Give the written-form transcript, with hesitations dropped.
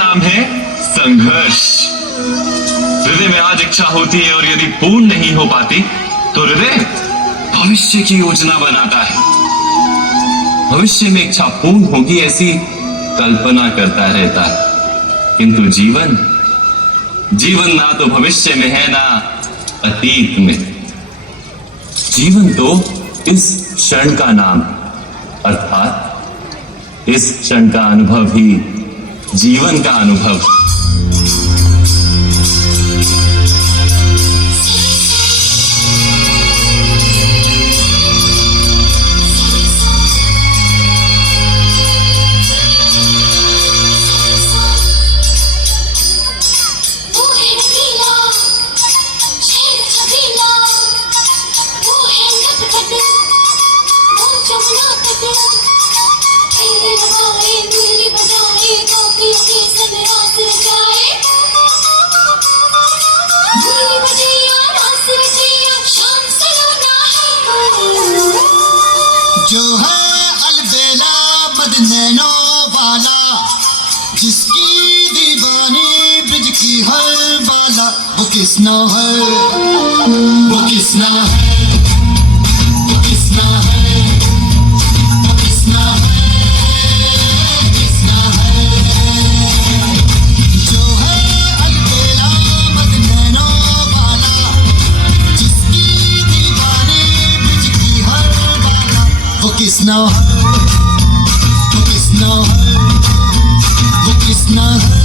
नाम है संघर्ष। हृदय में आज इच्छा होती है और यदि पूर्ण नहीं हो पाती तो हृदय भविष्य की योजना बनाता है। भविष्य में इच्छा पूर्ण होगी ऐसी कल्पना करता रहता है, किंतु जीवन ना तो भविष्य में है ना अतीत में। जीवन तो इस क्षण का नाम, अर्थात इस क्षण का अनुभव ही जीवन का अनुभव। जो है अलबेला बदनैनो वाला, जिसकी दीवानी ब्रिज की हर बाला, वो किसना है, वो किसना है, वो किसना है, वो किसना है, किसना है। जो है अलबेला बदनैनो वाला, जिसकी दीवानी ब्रिज की हर बाला, वो किसना है, वो किसना है, वो किसना है।